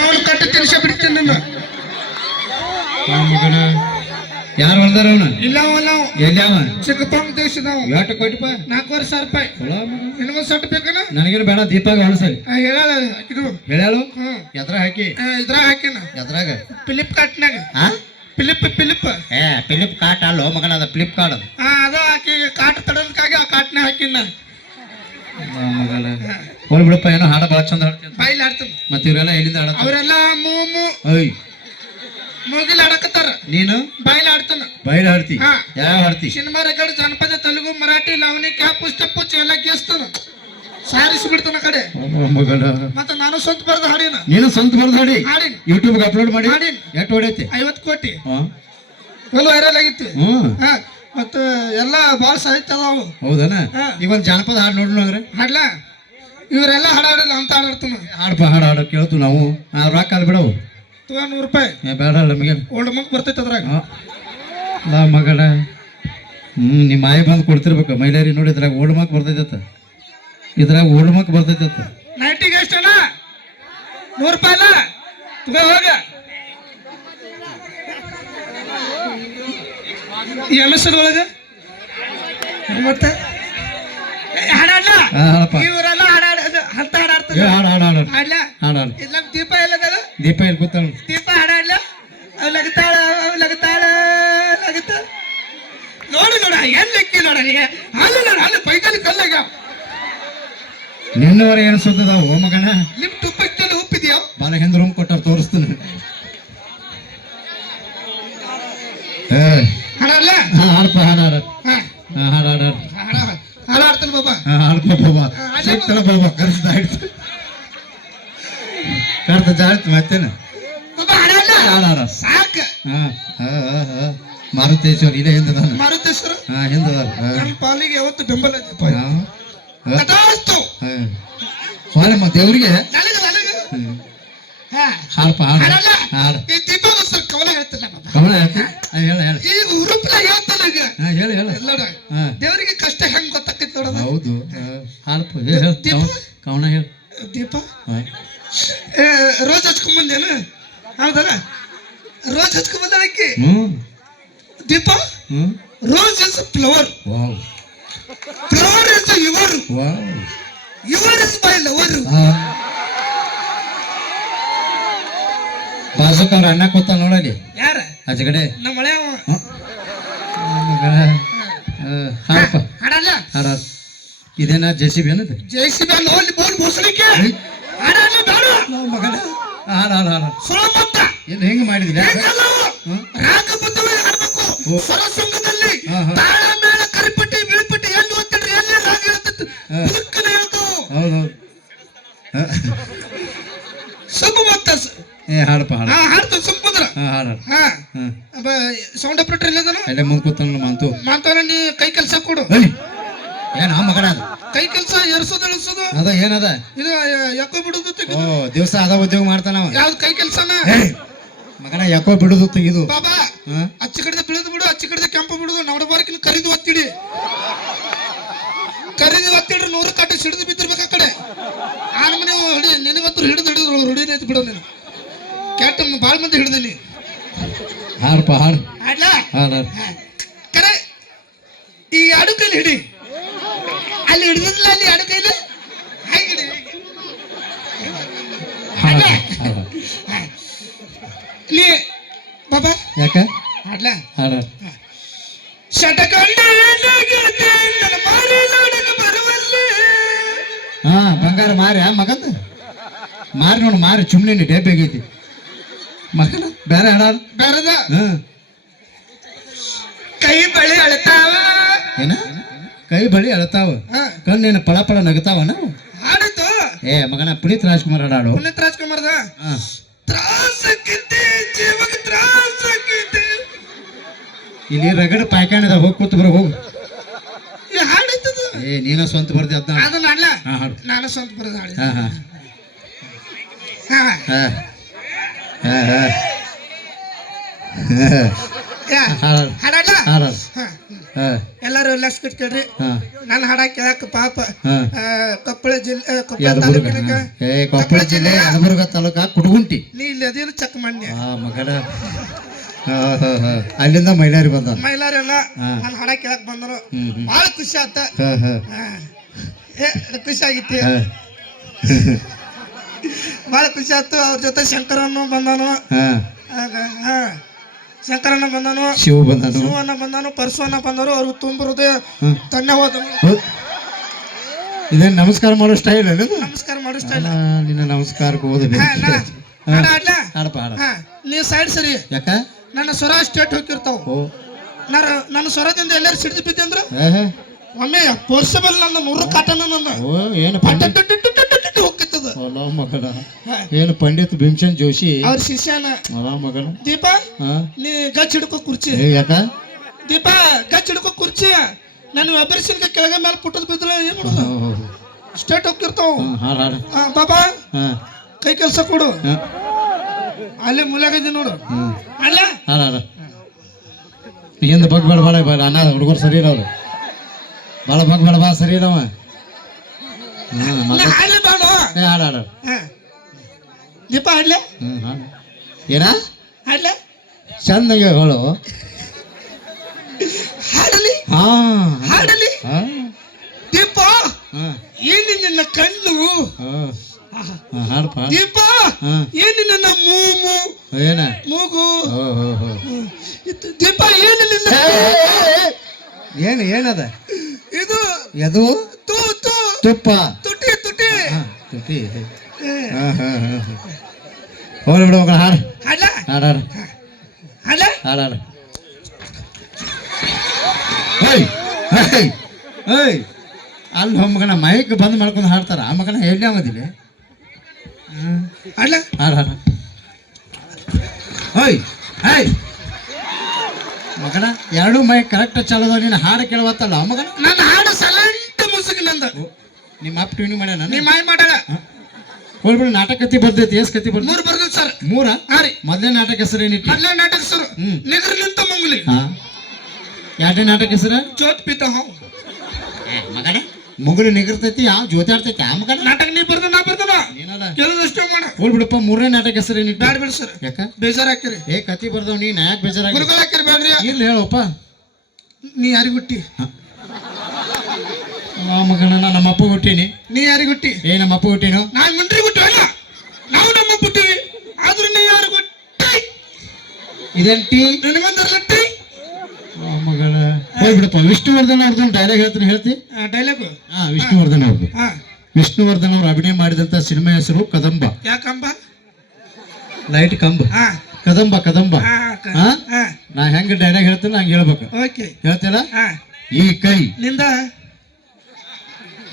ನಾನು ಕಟ್ಟಿ ತಿನ್ಸ ಬಿಡ್ತೀನಿ ನನ್ನ ಮಗನ ಯಾರು ಹೊಲ್ದಾರ ಅವನ ಇಲ್ಲ ಅವಲ್ಲ ಎಲ್ಲಿಯಾವ ಚಿಕ್ಕಪಂಗ ದೇಶದವ ಎಷ್ಟು ಕೊಟ್ಟಿಪ್ಪ 4,000 ರೂಪಾಯಿ ಇನ್ನೊಂದು ಸಟ್ ಬೇಕನ ನನಗೇನು ಬೇಡ ದೀಪಾಗ ಹೊಲಸರಿ ಹೇಳ ಇದು ಹೇಳ್ಯಾಳು ಎದ್ರ ಹಾಕಿ ಇದ್ರಾಗ ಹಾಕಿನ ಎದ್ರಾಗ ಫಿಲಿಪ್ ಕಾರ್ಟ್ನಾಗ ಫಿಲಿಪ್ ಫಿಲಿಪ್ ಕಾರ್ಟ್ ಅಲ್ಲೋ ಮಗನ ಅದ ಫ್ಲಿಪ್ ಕಾರ್ಡ್ ಅದು ಹಾಕಿ ಕಾಟ್ ತಡೋದಕ್ಕಾಗಿ ಆ ಕಾಟ್ನ ಹಾಕಿನ ಮಗನ ಹೋಲ್ ಬಿಡಪ್ಪ ಏನೋ ಹಾಡ ಭಾಳ ಚಂದ ಹಾಡ್ತೀನಿ ಬಾಯಿಲ್ ಆಡ್ತಾನ ಮತ್ತೆ ಇವರೆಲ್ಲ ಎಲ್ಲಿಂದ ಹಾಡ ಅವರೆಲ್ಲ ಐ ಮೂಗಿಲ್ ಆಡಕತ್ತಾರ ನೀನು ಬಾಯಿಲ್ ಆಡ್ತಾನ ಬಯಲು ಹಾಡ್ತಿ ಯಾವ ಹಾಡ್ತಿ ಸಿನಿಮಾ ರೆಕಾರ್ಡ್ ಜನಪದ ತೆಲುಗು ಮರಾಠಿ ಲಾವಣಿ ಕ್ಯಾಪ್ ಪುಸ್ತಪ್ಪು ಎಲ್ಲ ಕೇಳಿಸ್ತಾನ ಸಾರಿಸಿ ಬಿಡ್ತಾನ ಕಡೆ ಮಗನ ಮತ್ತೆ ನಾನು ಸ್ವಂತ ಬರ್ದ ಹಾಡಿನ ನೀನು ಸ್ವಂತ ಬರ್ದು ಹಾಡಿ ಹಾಡಿನ ಯೂಟ್ಯೂಬ್ಗೆ ಅಪ್ಲೋಡ್ ಮಾಡಿ ಹಾಡಿನ ಎಷ್ಟು ಹೊಡೈತಿ 50 ಕೋಟಿ ಫುಲ್ ವೈರಲ್ ಆಗಿತ್ತು ಮತ್ತೆ ಎಲ್ಲ ಭಾಳ ಸಾಹಿತ್ಯ ಅದಾವು ಹೌದನ ಈಗ ಒಂದು ಜಾನಪದ ಹಾಡು ನೋಡ್ಲು ಅಂದ್ರೆ ಹಾಡ್ಲ ಇವರೆಲ್ಲ ಹಾಡಾಡಿಲ್ಲ ಅಂತ ಹಾಡಾಡ್ತಾನ ಹಾಡಪ್ಪ ಹಾಡು ಕೇಳ್ತು ನಾವು ರೊಕ್ಕ ಅಲ್ಲಿ ಬಿಡವು $100 ರೂಪಾಯಿ ಬೇಡ ನಮಗೆ ಓಲ್ಡ್ ಮಕ್ ಬರ್ತೈತೆ ಅದ್ರಾಗ ಮಗನ ನಿಮ್ಮ ಮಾಯ ಬಂದು ಕೊಡ್ತಿರ್ಬೇಕು ಮೈಲಾರಿ ನೋಡಿ ಇದ್ರಾಗ ಓಲ್ಡ್ ಮಕ್ ಬರ್ತೈತೆ ಇದ್ರಾಗ ಓಲ್ಡ್ ಮಕ್ ಬರ್ತೈತೆ ನೈಟಿಗೆ ಎಷ್ಟಣ್ಣ $100 ರೂಪಾಯಿ ಅಲ್ಲ ತಗೋ ಹೋಗ ಈ ಎಮ್ಎಸ್ಎಲ್ ಒಳಗೆ ಮತ್ತೆ ಹಾಡಾಡ್ಲ ಇವರೆಲ್ಲ ಹಾಡಾಡ ಅಂತ ಹಾಡಾಡ್ತಾರೆ ಹಾಡ್ಲ ಇಲ್ಲ ದೀಪ ಎಲ್ಲದಲ್ಲ ದೀಪ ಎಲ್ಲಿ ಕೂತಾಳ ದೀಪ ಹಾಡಾಡ್ಲ ಲಗತಾಳ ನೋಡಿ ನೋಡ ಏನ್ ಲೆಕ್ಕಿ ನೋಡ ಅಲ್ಲಿ ನೋಡ ಅಲ್ಲಿ ಪೈಕಲ್ಲಿ ಕಲ್ಲಾಗ ನಿನ್ನವರ ಏನು ಸುದ್ದದಾವು ಮಗನ ನಿಮ್ ತುಪ್ಪಕ್ಕೆ ಉಪ್ಪಿದ್ಯೋ ಬಾಲ ಹಿಂದ್ ರೂಮ್ ಕೊಟ್ಟಾರ ತೋರಿಸ್ತೀನಿ ಹಾಡಲ್ಲ ಹಾಡಪ್ಪ ಹಾಡಾಡ ಹಾಡಾಡ್ತಾನೆ ಬಾಬಾ ಹಾಡ್ಕೋ ಬಾಬಾ ಸಿಗ್ತಾಳ ಬಾಬಾ ಕರೆಸ್ತಾ ಇಡ್ತು ಕರ್ತ ಜಾಡ್ತು ಮತ್ತೇನು ಬಾಬಾ ಹಾಡಲ್ಲ ಹಾಡಾಡ ಸಾಕ ಮಾರುತೇಶ್ವರ ಇಲ್ಲೇ ಹಿಂದದ ಮಾರುತೇಶ್ವರ ಹಿಂದದ ನನ್ನ ಪಾಲಿಗೆ ಯಾವತ್ತು ಬೆಂಬಲ ಹೊಳೆ ಮತ್ತೆ ದೇವ್ರಿಗೆ ಹಾಡಪ್ಪ ಹಾಡಲ್ಲ ಹಾಡು ಈ ದೀಪಗೋಸ್ಕರ ಕವನ ಹೇಳ್ತಿಲ್ಲ ಬಾಬಾ ಕವನ ಹೇಳ್ತಿ ಹೇಳ ಹೇಳ ಈಗ ಹುರುಪ್ಲ ಹೇಳ್ತಾನ ಈಗ ಹೇಳ ಹೇಳ ಎಲ್ಲಡ ದೇವರಿಗೆ ಕಷ್ಟ ಹೆಂಗ್ ಗೊತ್ತಾಕೈತಿ ನೋಡೋದು ಹೌದು ಹಾಡಪ್ಪ ಹೇಳ ಕವನ ಹೇಳ ದೀಪ ರೋಜ್ ಹಚ್ಕೊಂಬಂದೇನು ಹೌದಲ್ಲ ರೋಜ್ ಹಚ್ಕೊಂಬಂದಕ್ಕೆ ದೀಪ rose is flower flower is your your is my lover ಬಾಜುಕ್ ಅವ್ರ ಅಣ್ಣ ಕೂತ ನೋಡಲಿ ಯಾರ ಆಚೆಗಡೆ ನಮ್ಮ ಮಳೆ ಹಾಡಪ್ಪ ಹಾಡಲ್ಲ ಹಾಡ ಇದೇನಾ ಜೆಸಿಬಿ ಏನದು ಜೆಸಿಬಿ ಅಲ್ಲಿ ಬೋಲ್ ಬೋಸಲಿಕ್ಕೆ ಹಾಡಲ್ಲ ಬೇಡ ಮಗನ ಹಾಡ ಹಾಡ ಹಾಡ ಸೋಮತ್ತ ಏನು ಹೆಂಗೆ ಮಾಡಿದ್ರಿ ರಾಗಬದ್ಧವಾಗಿ ಹಾಡಬೇಕು ಸ್ವರಸಂಗದಲ್ಲಿ ತಾಳ ಮೇಳ ಕರಿಪಟ್ಟಿ ಬಿಳಿಪಟ್ಟಿ ಎಲ್ಲಿ ಓದ್ತಿಡ್ರಿ ಎಲ್ಲಿ ರಾಗ ಹೇಳ್ತೈತಿ ಬುಕ್ಕನ ಹೇಳ್ತು ಹೌದು ಸುಮ್ಮತ್ತ ಹಾಡಪ್ಪ ಹಾಡ ಹಾಡ್ತಾವ ಸಂಪದ್ರ ಹಾಡ ಸೌಂಡ್ ಆಪರೇಟರ್ ಇಲ್ಲದನ ಅಲ್ಲೇ ಮುಂದೆ ಕೂತಾನ ಮಾಂತು ಮಾತಾಡ ನೀ ಕೈ ಕೆಲಸ ಕೊಡು ಏನ ಮಗನ ಕೈ ಕೆಲಸ ಎರ್ಸೋದು ಇಳಿಸೋದು ಅದ ಏನದ ಇದು ಯಾಕೋ ಬಿಡುದು ಓ ದಿವಸ ಅದ ಉದ್ಯೋಗ ಮಾಡ್ತಾನ ಯಾವ್ದು ಕೈ ಕೆಲಸನ ಮಗನ ಯಾಕೋ ಬಿಡುದು ತೆಗಿದು ಬಾಬಾ ಅಚ್ಚ ಕಡೆದ ಬಿಡುದು ಬಿಡು ಅಚ್ಚ ಕಡೆದ ಕೆಂಪು ಬಿಡುದು ನವಡಬಾರಕಿನ ಕರಿದು ಒತ್ತಿಡಿ ಕರಿದು ಒತ್ತಿಡ್ರಿ 100 ಕಟ್ಟಿ ಸಿಡಿದು ಬಿದ್ದಿರ್ಬೇಕು ಆ ಕಡೆ ಆನ ಮನೆ ಹೊಡಿ ನಿನಗಂತೂ ಹಿಡಿದು ರೂಢಿನ ಐತಿ ಬಿಡೋ ನೀನು ಕೆಟ್ಟ ಭಾಳ ಮಂದಿ ಹಿಡಿದೀನಿ ಹಾಡಪ್ಪ ಹಾಡು ಹಾಡ್ಲಾ ಹಾಡ ಕರೆ ಈ ಅಡು ಕೈಲಿ ಹಿಡಿ ಅಲ್ಲಿ ಹಿಡಿದಿಲ್ಲ ಅಲ್ಲಿ ಅಡು ಕೈಲಿ ಹೇಗೆ ನೀ ಬಾಬಾ ಯಾಕ ಹಾಡ್ಲಾ ಹಾಡ ಶಟಕಂಡ ಬಂಗಾರ ಮಾರಿ ಮಗಂದ ಮಾರಿ ನೋಡು ಮಾರಿ ಚುಮ್ನಿ ಡೇಬ್ ಆಗೈತಿ ಮಗನ ಬೇರೆ ಹಾಡ ಬೇರೆದ ಕೈ ಬಳಿ ಅಳ್ತಾವ ಏನ ಕೈ ಬಳಿ ಅಳ್ತಾವ ಕಣ್ಣೇನು ಪಳ ಪಳ ನಗತಾವನ ಹಾಡಿತು ಮಗನ ಪುನೀತ್ ರಾಜ್ಕುಮಾರ್ ಹಾಡಾಡು ಪುನೀತ್ ರಾಜ್ಕುಮಾರ್ದ ತ್ರಾಸಕ್ಕಿದ್ದೆ ಜೀವಕ್ಕೆ ತ್ರಾಸಕ್ಕಿದ್ದೆ ಇಲ್ಲಿ ರಗಡ ಪಾಯ್ಕಾಣಿದ ಹೋಗಿ ಕೂತು ಬರ ಹೋಗು ಹಾಡಿತ್ತದ ನೀನ ಸ್ವಂತ ಬರ್ದಿ ಅದನ್ನ ಹಾಡ್ಲ ನಾನು ಸ್ವಂತ ಬರೆದ ಹಾಡಿ ಹಾಡಲ್ಲ ಎಲ್ಲಾರು ರಿಲ್ಯಾಕ್ಸ್ ಕೇಳ್ರಿ. ಹಾ ನನ್ನ ಹಾಡ ಕೇಳಕ್ ಪಾಪ ಹಾ ಕೊಪ್ಪಳ ಜಿಲ್ಲೆ ಕೊಪ್ಪಳ ಯಲಬುರ್ಗ ತಾಲೂಕಿನ ಕೊಪ್ಪಳ ಜಿಲ್ಲೆ ಯಲಬುರ್ಗ ತಾಲೂಕ ಕುಡಗುಂಟಿ. ನೀ ಇಲ್ಲಿ ಅದೇನು ಚೆಕ್ ಮಾಡಿ ಮಗನ ಅಲ್ಲಿಂದ ಮೈಲಾರಿ ಬಂದ ಮೈಲಾರೆಲ್ಲ ನನ್ನ ಹಾಡ ಕೇಳಕ್ ಬಂದರು. ಭಾಳ ಖುಷಿ ಆತ. ಖುಷಿ ಆಗಿತ್ತು, ಭಾಳ ಖುಷಿ ಆಯ್ತು. ಅವ್ರ ಜೊತೆ ಶಂಕರನ್ನು ಬಂದನು, ಶಂಕರಣ್ಣ ಬಂದನು, ಶಿವಣ್ಣ ಬಂದನು, ಪರಶುವಣ್ಣ ಬಂದರು. ಅವ್ರಿಗೆ ತುಂಬ ಹೃದಯ ಧನ್ಯವಾದ. ಇದೇನು ನಮಸ್ಕಾರ ಮಾಡೋ ಸ್ಟೈಲ್ ಅಲ್ಲ? ನಮಸ್ಕಾರ ಮಾಡೋ ಸ್ಟೈಲ್. ನಿನ್ನ ನಮಸ್ಕಾರಕ್ಕೆ ಓದಬೇಕು. ನೀವು ಸೈಡ್ ಸರಿ. ಯಾಕ ನನ್ನ ಸ್ವರ ಸ್ಟೇಟ್ ಹೋಗಿರ್ತಾವ. ನನ್ನ ಸ್ವರದಿಂದ ಎಲ್ಲರೂ ಸಿಡಿದು ಬಿದ್ದಂದ್ರ ಒಮ್ಮೆ ಪೋರ್ಸಬಲ್ ನನ್ನ 100 ಕಾಟನ ನನ್ನ ಏನು ಹೋಗ್ತದ. ಮಗನ ಏನು ಪಂಡಿತ್ ಭೀಮಚಂದ್ ಜೋಶಿ ಅವ್ರ ಶಿಷ್ಯನ ಮಗನ. ದೀಪ ನೀ ಗಚ್ ಹಿಡ್ಕೋ ಕುರ್ಚಿ. ಯಾಕ ದೀಪ ಗಚ್ ಹಿಡ್ಕೋ ಕುರ್ಚಿ. ನಾನು ಅಬರಿಸಿನ್ಗೆ ಕೆಳಗೆ ಮೇಲೆ ಪುಟ್ಟದ್ ಬಿದ್ರ ಏನ್ ಮಾಡೋದು? ಸ್ಟೇಟ್ ಹೋಗಿರ್ತಾವ. ಬಾಬಾ ಕೈ ಕೆಲಸ ಕೊಡು. ಅಲ್ಲಿ ಮುಲಾಗದಿ ನೋಡು. ಅಲ್ಲ ಹಿಂದ ಬಗ್ ಬೇಡ ಭಾಳ ಅನ್ನ ಹುಡುಗರು ಸರಿ ಇರೋರು. ಭಾಳ ಬಗ್ ಬೇಡ ಭಾಳ ಸರಿ ಇರವ. ಹಾಡ ದೀಪ ಹಾಡ್ಲೆ ಏನ ಹಾಡ್ಲೆ ಚಂದಂಗೆ ಹೇಳು. ಹಾಡಲಿ ಹಾಡಲಿ. ದೀಪ ಏನು ನಿನ್ನ ಕಣ್ಣು. ದೀಪ ಏನು ನಿನ್ನ ಮೂಗು. ಏನ ಮೂಗು. ದೀಪ ಏನು ನಿನ್ನ ಏನು ಏನದ ಇದು ಎದು ತುಪ್ಪ ತುಟಿ ತುಟಿ ತುಟಿ. ಹೋಗ್ಲಿ ಬಿಡು ಮಕ್ಕಳ. ಹಾಡು ಹಾಡ್ಲ ಹಾಡ ಹಾಡ್ಲ ಹಾಡ ಅಲ್ಲಿ ಮಗನ ಮೈಕ್ ಬಂದ್ ಮಾಡ್ಕೊಂಡು ಹಾಡ್ತಾರ. ಆ ಮಗನ ಎಲ್ಲಿ ಆಗೋದಿಲ್ಲ. ಹಾಡ್ಲ ಹಾಡ ಹಾಡ ಹೋಯ್ ಹಾಯ್ ಮಗನ ಎರಡು ಮೈಕ್ ಕರೆಕ್ಟ್ ಚಾಲೋದ. ನೀನು ಹಾಡು ಕೇಳವತ್ತಲ್ಲ ಮಗನ. ನನ್ನ ಹಾಡು ಸಲಂಟ ಮುಸುಗಿ ನಂದ. ನಿಮ್ಮ ಅಪ್ಪ ಟ್ಯೂನಿಂಗ್ ಮಾಡ್ಯಾನ. ನಿಮ್ಮ ಮಾಯ ಮಾಡಲ್ಲ. ಹೋಗ್ಬಿಡು. ನಾಟಕ ಕತ್ತಿ ಬರ್ತೈತಿ. ಎಸ್ ಕತ್ತಿ ಬರ್ತ? 3 ಬರ್ದ ಸರ್. 3 ರೀ. ಮೊದಲೇ ನಾಟಕ ಹೆಸರು ಏನಿತ್ತು? ಮೊದಲೇ ನಾಟಕ ಹೆಸರು ನಿಗರ್ಲಿಂತ ಮಂಗುಲಿ. ಎರಡನೇ ನಾಟಕ ಹೆಸರು ಜೋತ್ ಪಿತ ಹಾವು. ಮಗನ ಮುಗುಳು ನಿಗರ್ತೈತಿ. ಯಾವ ಜ್ಯೋತಿ ಆಡ್ತೈತಿ ಆ ಮಗನ. ನಾಟಕ ನೀ ಬರ್ದ ನಾ ಬರ್ದನ ಕೆಲದಷ್ಟೇ ಮಾಡ. ಹೋಗ್ಬಿಡಪ್ಪ. 3ನೇ ನಾಟಕ ಹೆಸರು ಏನಿತ್ತು? ಬ್ಯಾಡ ಬಿಡ ಸರ್. ಯಾಕ ಬೇಜಾರ್ ಹಾಕಿರಿ? ಕತ್ತಿ ಬರ್ದವ್ ನೀ ಯಾಕೆ ಬೇಜಾರಾಗಿ? ಗುರುಗಳು ಹಾಕಿರಿ ಬ್ಯಾಡ್ರಿ. ಇಲ್ಲ ಹೇಳಪ್ಪ. ನೀ ಯಾರಿಗೆ ಹುಟ್ಟಿ? ಮಗನ ನಮ್ಮ ಅಪ್ಪ ಹುಟ್ಟೀನಿ. ನೀ ಯಾರಿಗೆ ಹುಟ್ಟಿ? ನಮ್ಮ ಅಪ್ಪ ಹುಟ್ಟೀನು. ನಾನ್ ಮುಂಡ್ರಿ ಹುಟ್ಟಿ ಅಲ್ಲ, ನಾವು ನಮ್ಮ ಹುಟ್ಟಿವಿ. ಆದ್ರೂ ನೀ ಯಾರು ಹುಟ್ಟಿ? ಇದೇನ್ ಟೀ ನಿನಗೊಂದರ ಟೀ. ಮಗಳ ಹೋಗ್ಬಿಡಪ್ಪ. ವಿಷ್ಣುವರ್ಧನ್ ಅವ್ರದ್ದು ಡೈಲಾಗ್ ಹೇಳ್ತೀನಿ. ಹೇಳ್ತಿ ಡೈಲಾಗು? ವಿಷ್ಣುವರ್ಧನ್ ಅವ್ರದ್ದು. ವಿಷ್ಣುವರ್ಧನ್ ಅವರು ಅಭಿನಯ ಮಾಡಿದಂತ ಸಿನಿಮಾ ಹೆಸರು ಕದಂಬ. ಯಾಕಂಬ? ಲೈಟ್ ಕಂಬ. ಕದಂಬ ಕದಂಬ. ನಾ ಹೆಂಗ ಡೈಲಾಗ್ ಹೇಳ್ತೀನಿ ಹಂಗ ಹೇಳ್ಬೇಕು. ಹೇಳ್ತಿಲ್ಲ? ಈ ಕೈ ನಿಂದ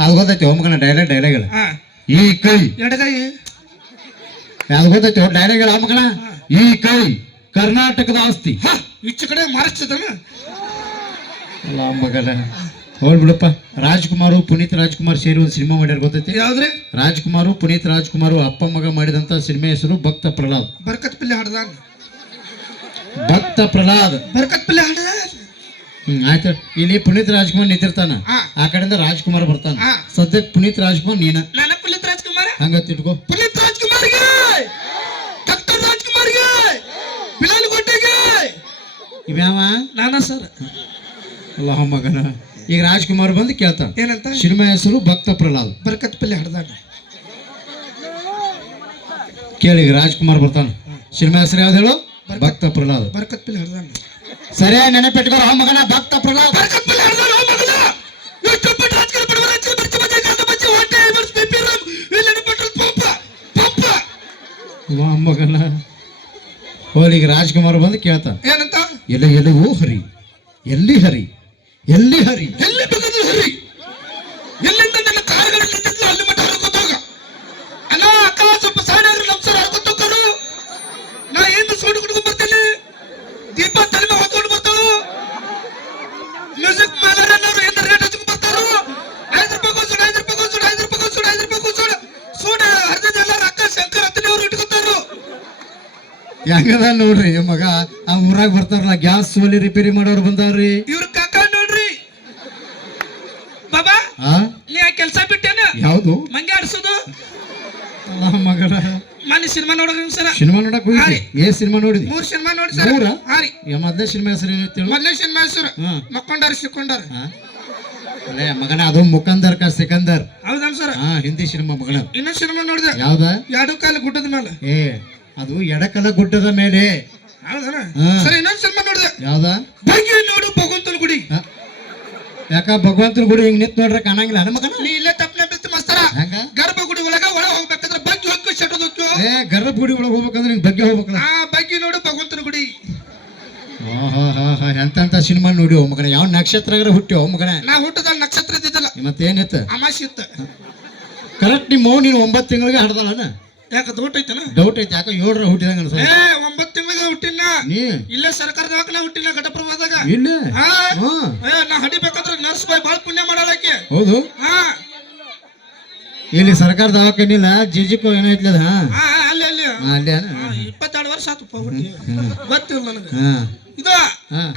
ಅದು ಗೊತ್ತೈತಿ ಹೋಮಗನ. ಡೈಲಾಗ್ ಹೇಳ. ಈ ಕೈ ಎಡಗೈ ಅದು ಗೊತ್ತೈತಿ ಡೈಲಾಗ್ ಹೇಳ ಹೋಮಗನ. ಈ ಕೈ ಕರ್ನಾಟಕದ ಆಸ್ತಿ. ಈಚೆ ಕಡೆ ಮಹಾರಾಷ್ಟ್ರದನ ಮಗನ. ಹೋಗ್ಬಿಡಪ್ಪ. ರಾಜ್ಕುಮಾರ್ ಪುನೀತ್ ರಾಜ್ಕುಮಾರ್ ಸೇರಿ ಒಂದು ಸಿನಿಮಾ ಮಾಡ್ಯಾರ ಗೊತ್ತೈತಿ? ಯಾವ್ದ್ರಿ? ರಾಜ್ಕುಮಾರ್ ಪುನೀತ್ ರಾಜ್ಕುಮಾರ್ ಅಪ್ಪ ಮಗ ಮಾಡಿದಂತ ಸಿನಿಮಾ ಹೆಸರು ಭಕ್ತ ಪ್ರಹ್ಲಾದ್. ಬರ್ಕತ್ ಪಿಲ್ಲೆ ಹಾಡ್ದಾನ. ಭಕ್ತ ಪ್ರಹ್ಲಾದ್ ಬರ್ಕತ್ ಪಿಲ್ಲೆ ಹಾಡ್ದ. ಆಯ್ತು. ಇಲ್ಲಿ ಪುನೀತ್ ರಾಜ್ಕುಮಾರ್ ನಿಂತಿರ್ತಾನ, ಆ ಕಡೆಯಿಂದ ರಾಜ್ಕುಮಾರ್ ಬರ್ತಾನ. ಸದ್ಯಕ್ಕೆ ಪುನೀತ್ ರಾಜ್ಕುಮಾರ್ ನೀನ. ನಾನು ಪುನೀತ್ ರಾಜ್ಕುಮಾರ್ ಹಂಗತ್ ಇಟ್ಕೋ. ಪುನೀತ್ ರಾಜ್ಕುಮಾರ್ಗೆ, ಡಾಕ್ಟರ್ ರಾಜ್ಕುಮಾರ್ಗೆ, ಬಿಲಾಲ್ ಕೋಟೆಗೆ ಇವ್ಯಾವ? ನಾನ ಸರ್. ಅಲ್ಲ ಮಗನ. ಈಗ ರಾಜ್ಕುಮಾರ್ ಬಂದು ಕೇಳ್ತಾನ ಏನಂತ? ಸಿನಿಮಾ ಹೆಸರು ಭಕ್ತ ಪ್ರಹ್ಲಾದ್. ಬರ್ಕತ್ ಪಿಲ್ಲೆ ಹಾಡ್ದಾನ. ಕೇಳಿ. ರಾಜ್ಕುಮಾರ್ ಬರ್ತಾನ. ಸಿನಿಮಾ ಹೆಸರು ಯಾವ್ದು ಹೇಳು? ಭಕ್ತ ಪ್ರಹ್ಲಾದ್. ಬರ್ಕತ್ ಪಿಲ್ಲೆ ಹಾಡ್ದಾನ. ಸರಿಯಾ ನೆನಪಿಟ್ಕೋ ಮಗನ. ಭಕ್ತ ಪ್ರಹ್ಲಾದ್. ಬರ್ಕತ್ ಪಿಲ್ಲೆ ಹಾಡ್ದಾನ ಮಗನ. ಎಷ್ಟು ಪಟ್ಟು ರಾಜಕೀಯ ಬಡವರ ರಾಜಕೀಯ ಬರ್ಚ ಬಜೆ ಕಾದ ಬಜೆ ಹೊಟ್ಟೆ ಬರ್ಸ್ ಬಿಪಿ ರಾಮ್ ಇಲ್ಲಿ ಪೆಟ್ರೋಲ್ ಪಂಪ ಪಂಪ ಮಗನ. ಹೋಲಿಗೆ ರಾಜ್ಕುಮಾರ್ ಬಂದು ಕೇಳ್ತಾನ ಏನಂತ? ಎಲ್ಲಿಗೂ ಹರಿ, ಎಲ್ಲಿ ಹರಿ, ಎಲ್ಲಿ ಹರಿ, ಎಲ್ಲಿ ಬೇಕಾದ್ರೂ ಹರಿ. ಎಲ್ಲಿಂದ ನನ್ನ ಕಾರ್ಗಳಲ್ಲಿ ಅಲ್ಲಿ ಮಟ್ಟ ಹರ್ಕೋತೋಗ. ಅಲ್ಲ ಅಕ್ಕ ಸ್ವಲ್ಪ ಸಾಣಾಗ್ರಿ ನಮ್ಸರ ಹರ್ಕೋತೋಕರು. ನಾ ಏನು ಸೋಡು ಕುಡ್ಕೊಂಡ್ ಬರ್ತೇನೆ. ದೀಪ ತಲೆಮೆ ಹೊತ್ಕೊಂಡು ಬರ್ತಾಳು. ಮ್ಯೂಸಿಕ್ ಮಾಲರನ್ನವರು ಏನು ರೇಟ್ ಹಚ್ಕೊಂಡ್ ಬರ್ತಾರು. 5 ರೂಪಾಯಿ ಸೂಡು, 5 ರೂಪಾಯಿ ಸೂಡು, 5 ರೂಪಾಯಿ ಸೂಡು, 5 ರೂಪಾಯಿ ಸೂಡು ಸೂಡು ಹರಿದ ಎಲ್ಲಾರು ಅಕ್ಕ ಶಂಕರ್ ಹತ್ತನೇವ್ರು ಇಟ್ಕೊತಾರು. ಹೆಂಗದ ನೋಡ್ರಿ ಮಗ. ಆ ಊರಾಗ ಬರ್ತಾರಲ್ಲ ಗ್ಯಾಸ್ ಒಲಿ ರಿಪೇರಿ ಮಾಡೋರು ಬಂದವ್ರಿ. ಇವ್ರ ಕಾಕ ನೋಡ್ರಿ ಹೌದು ಮಂಗೆ ಆಡ್ಸೋದು ಅಲ್ಲ ಮಗನ ಮನೆ ಸಿನಿಮಾ ನೋಡೋಣ ಸರ ಸಿನಿಮಾ ನೋಡಕ್ ಹೋಗಿ ಏ ಸಿನಿಮಾ ನೋಡಿದಿ 3 ಸಿನಿಮಾ ನೋಡಿ ಸರ್ ಮೂರ ಹಾ ರೀ ಮೊದಲೇ ಸಿನಿಮಾ ಹೆಸರು ಏನೈತಿ ಮೊದಲನೇ ಸಿನಿಮಾ ಸರ್ ಹಾ ಮಕ್ಕೊಂಡಾರ ಸಿಕ್ಕೊಂಡಾರ ಅಲ್ಲೇ ಮಗನ ಅದು ಮುಕಂದರ್ ಕಾ ಸಿಕಂದರ್ ಹೌದನ್ ಸರ್ ಹಾ ಹಿಂದಿ ಸಿನಿಮಾ ಮಗನ ಇನ್ನೊಂದು ಸಿನಿಮಾ ನೋಡಿದೆ ಯಾವ್ದ ಎರಡು ಕಾಲ ಗುಡ್ಡದ ಮೇಲೆ ಏ ಅದು ಎಡಕಲ ಗುಡ್ಡದ ಮೇಲೆ ಹೌದನ ಹಾ. ಸರ್ ಇನ್ನೊಂದು ಸಿನಿಮಾ ನೋಡಿದೆ ಯಾವ್ದ ಬಗ್ಗೆ ನೋಡು ಭಗವಂತನ ಗುಡಿ ಯಾಕ ಭಗವಂತನ ಗುಡಿ ಹಿಂಗ್ ನಿಂತ್ ನೋಡ್ರೆ ಕಾಣಂಗಿಲ್ಲ ನನ್ನ ಮಗನ ನೀ ಇಲ್ಲೇ ತಪ್ಪನೆ ಬಿತ್ತು ಮಸ್ತರ ಹಂಗ ಗರ್ಭ ಗುಡಿ ಒಳಗ ಹೋಗ್ಬೇಕಾದ್ರೆ ಬಗ್ಗೆ ಹೋಗಿ ಶೆಟ್ಟದ ಹೋಗ್ತು ಏ ಗರ್ಭ ಗುಡಿ ಒಳಗೆ ಹೋಗ್ಬೇಕಂದ್ರೆ ನಿಂಗೆ ಬಗ್ಗೆ ಹೋಗ್ಬೇಕಲ್ಲ ಆ ಬಗ್ಗೆ ನೋಡು ಭಗವಂತನ ಗುಡಿ ಎಂತ ಸಿನಿಮಾ ನೋಡಿ ಮಗನ ಯಾವ ನಕ್ಷತ್ರಗಾರ ಹುಟ್ಟಿಯೋ ಮಗನ ನಾ ಹುಟ್ಟದ ನಕ್ಷತ್ರ ಇದ್ದಿದ್ದಲ್ಲ ಮತ್ತೇನಿತ್ತ ಅಮಾಸಿ ಇತ್ತ ಕರೆಕ್ಟ್ ನಿಮ್ಮ ಮೌ ನೀನು 9 ತಿಂಗಳಿಗೆ ಹಡ್ದಲ್ಲ ಯಾಕ ದೊಡ್ಡ ಐತನ ಡೌಟ್ ಐತಿ ಯಾಕ 7ರ ಹುಟ್ಟಿದಂಗ ಅನ್ಸ ಏ 9 ತಿಂಗಳಿಗೆ ಹುಟ್ಟಿನ ನೀ ಇಲ್ಲೇ ಸರ್ಕಾರ ದವಾಖಾನೆ ಹುಟ್ಟಿನ ಘಟಪ್ರಭಾದಾಗ ಇಲ್ಲ ಹಾ ಹಾ ಏ ನಾ ಹಡಿಬೇಕಾದ್ರೆ ನರ್ಸ್ ಬಾಯ್ ಬಾಳ ಪುಣ್ಯ ಮಾಡಾಳಕ್ಕೆ ಹೌದು ಹಾ ಇಲ್ಲಿ ಸರ್ಕಾರ ದವಾಖಾನಿಲ್ಲ ಜಿಜಿಕೋ ಏನೈತ್ಲ ಅದ ಹಾ ಹಾ ಅಲ್ಲಿ ಅಲ್ಲಿ ಅಲ್ಲೇ 22 ವರ್ಷ ಆತಪ್ಪ ಹುಟ್ಟಿ ಗೊತ್ತಿಲ್ಲ ನನಗೆ ಹಾ ಇದು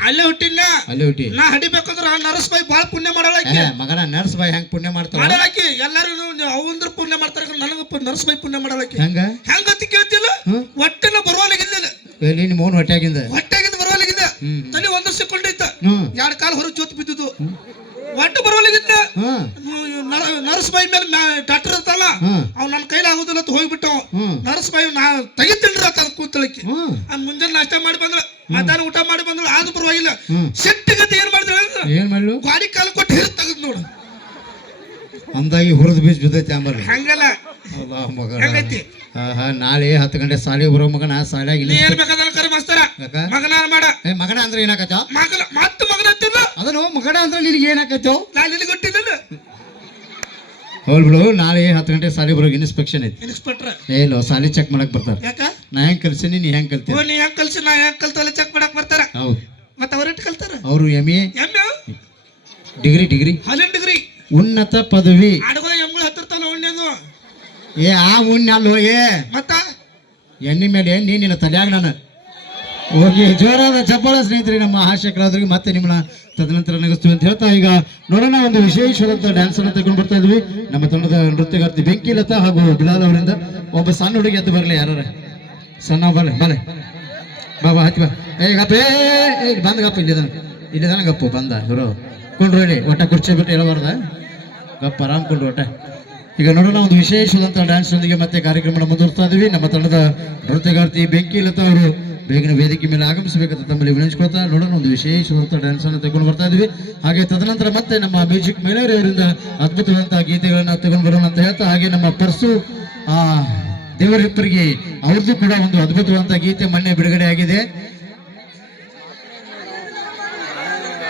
ಅಲ್ಲೇ ಹುಟ್ಟಿನ ಅಲ್ಲೇ ಹುಟ್ಟಿ ನಾ ಹಡಿಬೇಕಂದ್ರ ಆ ನರ್ಸ್ ಬಾಯ್ ಬಾಳ ಪುಣ್ಯ ಮಾಡಾಳಕ್ಕೆ ಮಗನ ನರ್ಸ್ ಬಾಯ್ ಹೆಂಗ್ ಪುಣ್ಯ ಮಾಡ್ತಾವ ಮಾಡಾಳಕ್ಕೆ ಎಲ್ಲಾರು ಅವಂದ್ರ ಪುಣ್ಯ ಮಾಡ್ತಾರ ನನಗ ನರ್ಸ್ ಬಾಯ್ ಪುಣ್ಯ ಮಾಡಾಳಕ್ಕೆ ಹೆಂಗ ಹೆಂಗಂತ ಕೇಳ್ತಿಲ್ಲ ಹೊಟ್ಟೆನ ಬರುವಲ್ಲಿಗಿಲ್ಲ ಎಲ್ಲಿ ನಿಮ್ಮ ಮೌನ್ ಹೊಟ್ಯಾಗಿಂದ ಹೊಟ್ಟೆಗಿಂದ ಬರುವಲ್ಲಿಗಿಲ್ಲ ತಲೆ ಒಂದು ಸಿಕ್ಕೊಂಡಿತ್ತ ಹ್ಮ್ 2 ಕಾಲು ಹೊರಗೆ ಜೋತ್ ಬಿದ್ದಿದ್ದು ಹೊಟ್ಟೆ ಬರುವಲ್ಲಿಗಿಲ್ಲ ಹ್ಮ್ ನರ್ಸ್ ಬಾಯಿ ಮೇಲೆ ಡಾಕ್ಟರ್ ಇರ್ತಲ್ಲ ಅವ್ ನನ್ನ ಕೈಲಿ ಆಗೋದಿಲ್ಲ ಅಂತ ಹೋಗ್ಬಿಟ್ಟು ನರ್ಸ್ ಬಾಯಿ ನಾ ತೆಗಿತಿಲ್ರಿ ಅಂತ ಕೂತಳಿಕ್ಕೆ ಮುಂಜಾನೆ ನಾಷ್ಟ ಮಾಡಿ ಬಂದ್ರ ಮಧ್ಯಾಹ್ನ ಊಟ ಮಾಡಿ ಬಂದ್ರ ಆದ್ರೂ ಪರವಾಗಿಲ್ಲ ಸಿಟ್ಟಿಗಂತ ಏನ್ ಮಾಡಿದ್ರೆ ಏನ್ ಮಾಡ್ಲು ಗಾಡಿ ಕಾಲು ಕೊಟ್ಟು ಹಿರ್ ತೆಗದ್ ನೋಡು ಅಂದಾಗಿ ಹುರಿದ್ ಬೀಜ ಬಿದ್ದೈತಿ ಆಮೇಲೆ ಹಂಗಲ್ಲ ಹೆಂಗೈತಿ ನಾಳೆ 10 ಗಂಟೆ ಸಾಲಿ ಬರೋ ಮಗನ ಸಾಲಿಯಾಗಿ ನೀ ಏನ್ ಬೇಕಾದ್ರೆ ಕರೆ ಮಾಸ್ತರ ಮಗನ ಮಾಡ ಮಗನ ಅಂದ್ರೆ ಏನಾಕತ್ತೋ ಮಗನ ಮತ್ತೆ ಮಗನ ಅಂತಿಲ್ಲ ಅದನ್ನು ಮಗನ ಅಂದ್ರೆ ನಿನಗೆ ಏನಾಕತ್ತೋ ನಾನು ನಿನಗೆ ಗೊತ್ತಿಲ್ಲ ಹೋಲ್ ಬಿಡು ನಾಳೆ 10 ಗಂಟೆ ಸಾಲಿ ಬರೋಗಿ ಇನ್ಸ್ಪೆಕ್ಷನ್ ಐತಿ ಇನ್ಸ್ಪೆಕ್ಟರ್ ಏಲೋ ಸಾಲಿ ಚೆಕ್ ಮಾಡಕ್ ಬರ್ತಾರ ಯಾಕ ನಾ ಹೆಂಗ್ ಕಲ್ಸಿನಿ ನೀ ಹೆಂಗ್ ಕಲ್ತಿ ನೀ ಹೆಂಗ್ ಕಲ್ಸಿ ನಾ ಹೆಂಗ್ ಕಲ್ತಲ್ಲ ಚೆಕ್ ಮಾಡಕ್ ಬರ್ತಾರ ಹೌದು ಮತ್ತೆ ಅವ್ರಿಟ್ಟು ಕಲ್ತಾರ ಅವರು MA ಡಿಗ್ರಿ ಹಾಲಿನ ಡಿಗ್ರಿ ಉನ್ನತ ಪದವಿ ಆಡುಗಳ ಎಮ್ಗಳು ಹತ್ತಿರ್ತಾನ ಒಣ್ಣೆದು ಏ ಆ ಉಣ್ಣ ಅಲ್ಲೋ ಏ ಮತ್ತ ಎಣ್ಣೆ ಮೇಲೆ ನಿನ್ನ ತಲೆಯಾಗ ನಾನು ಹೋಗಿ ಜೋರಾದ ಚಪ್ಪಾಳ ಸ್ನೇಹಿತರೆ ನಮ್ಮ ಹಾಸ್ಯಕರಾದ್ರಿಗೆ ಮತ್ತೆ ನಿಮ್ಮನ್ನ ತದನಂತರ ನಗಿಸ್ತೀವಿ ಅಂತ ಹೇಳ್ತಾ ಈಗ ನೋಡೋಣ ಒಂದು ವಿಶೇಷವಾದಂಥ ಡ್ಯಾನ್ಸ್ ಅನ್ನು ತಗೊಂಡು ಬರ್ತಾ ಇದ್ವಿ ನಮ್ಮ ತಂಡದ ನೃತ್ಯಗಾರ್ತಿ ಬೆಂಕಿಲತಾ ಹಾಗೂ ಬಿಲಾಲ್ ಅವರಿಂದ ಒಬ್ಬ ಸಣ್ಣ ಹುಡುಗಿ ಎದ್ದು ಬರಲಿ ಯಾರ ಸಣ್ಣ ಬಲೆ ಬಾಬಾ ಹತ್ತಿ ಬಾ ಗಪ್ಪ ಬಂದ ಗಪ್ಪ ಇಲ್ಲಿದಾನ ಗಪ್ಪು ಬಂದ ಇವರು ಕೊಂಡ್ರು ಹೇಳಿ ಒಟ್ಟ ಕುರ್ಚಿ ಬಿಟ್ಟು ಹೇಳಬಾರ್ದ ಗಪ್ಪ ಆರಾಮ್ ಕೊಂಡ್ರು ಒಟ್ಟ ಈಗ ನೋಡೋಣ ಒಂದು ವಿಶೇಷವಾದಂಥ ಡ್ಯಾನ್ಸ್ ನೊಂದಿಗೆ ಮತ್ತೆ ಕಾರ್ಯಕ್ರಮ ಮುಂದುವರ್ತಾ ಇದ್ವಿ ನಮ್ಮ ತಂಡದ ನೃತ್ಯಗಾರ್ತಿ ಬೆಂಕಿಲತಾ ಅವರು ಬೇಗನೆ ವೇದಿಕೆ ಮೇಲೆ ಆಗಮಿಸಬೇಕಂತ ತಮ್ಮಲ್ಲಿ ವಿನಂತಿಸ್ಕೊಳ್ತಾ ನೋಡೋಣ ಒಂದು ವಿಶೇಷವಾದಂಥ ಡ್ಯಾನ್ಸ್ ಅನ್ನು ತಗೊಂಡು ಬರ್ತಾ ಇದ್ವಿ ಹಾಗೆ ತದನಂತರ ಮತ್ತೆ ನಮ್ಮ ಮ್ಯೂಸಿಕ್ ಮಹಿಳೆಯರಿಂದ ಅದ್ಭುತವಾದಂತಹ ಗೀತೆಗಳನ್ನ ತಗೊಂಡು ಬರೋಣ ಅಂತ ಹೇಳ್ತಾ ಹಾಗೆ ನಮ್ಮ ಪರ್ಸು ದೇವರಿಬ್ಬರಿಗೆ ಅವ್ರದ್ದು ಕೂಡ ಒಂದು ಅದ್ಭುತವಾದಂತಹ ಗೀತೆ ಮೊನ್ನೆ ಬಿಡುಗಡೆ ಆಗಿದೆ.